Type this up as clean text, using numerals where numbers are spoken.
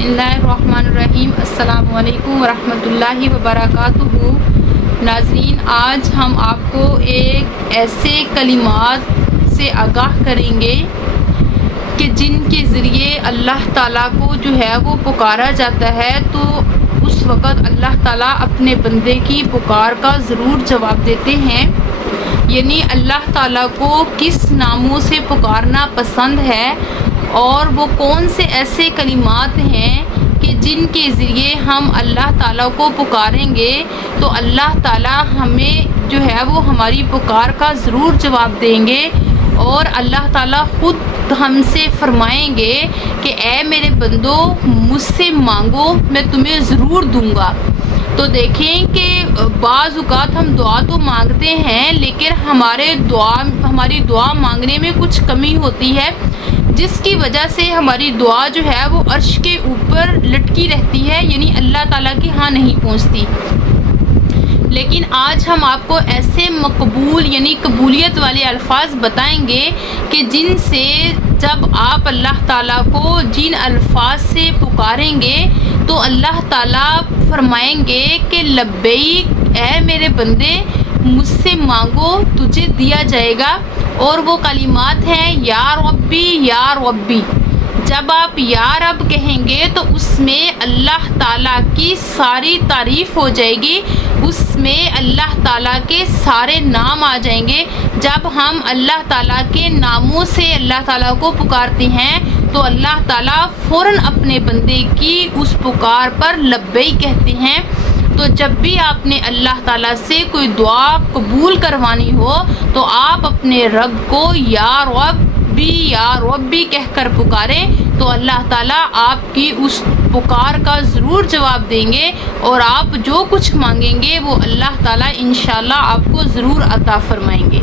बिस्मिल्लाहिर्रहमानिर्रहीम। अस्सलामु अलैकुम वरहमतुल्लाहि वबरकातुहू। नाज़रीन, आज हम आपको एक ऐसे कलिमात से आगाह करेंगे कि जिनके ज़रिए अल्लाह ताला को जो है वो पुकारा जाता है, तो उस वक़्त अल्लाह ताला अपने बंदे की पुकार का ज़रूर जवाब देते हैं। यानी अल्लाह ताला को किस नामों से पुकारना पसंद है और वो कौन से ऐसे कलिमात हैं कि जिनके ज़रिए हम अल्लाह ताला को पुकारेंगे तो अल्लाह ताला हमें जो है वो हमारी पुकार का ज़रूर जवाब देंगे। और अल्लाह ताला ख़ुद हमसे फरमाएंगे कि ए मेरे बंदो, मुझसे मांगो, मैं तुम्हें ज़रूर दूंगा। तो देखें कि बाज़ औक़ात हम दुआ तो मांगते हैं, लेकिन हमारी दुआ मांगने में कुछ कमी होती है, जिसकी वजह से हमारी दुआ जो है वो अर्श के ऊपर लटकी रहती है, यानी अल्लाह ताला के यहाँ नहीं पहुँचती। लेकिन आज हम आपको ऐसे मकबूल यानी कबूलियत वाले अल्फाज बताएंगे कि जिनसे जब आप अल्लाह ताला को जिन अल्फाज से पुकारेंगे तो अल्लाह ताला फरमाएंगे कि लब्बैक, ऐ मेरे बंदे, मुझसे मांगो, तुझे दिया जाएगा। और वो कलिमात हैं या रब्बी या रब्बी। जब आप या रब कहेंगे तो उसमें अल्लाह ताला की सारी तारीफ़ हो जाएगी, उसमें अल्लाह ताला के सारे नाम आ जाएंगे। जब हम अल्लाह ताला के नामों से अल्लाह ताला को पुकारते हैं तो अल्लाह ताला फ़ौरन अपने बंदे की उस पुकार पर लब्बैक कहते हैं। तो जब भी आपने अल्लाह ताला से कोई दुआ कबूल करवानी हो तो आप अपने रब को या रब्बी कहकर पुकारें, तो अल्लाह ताला आपकी उस पुकार का ज़रूर जवाब देंगे और आप जो कुछ मांगेंगे वो अल्लाह ताला इंशाअल्लाह आपको ज़रूर अता फरमाएंगे।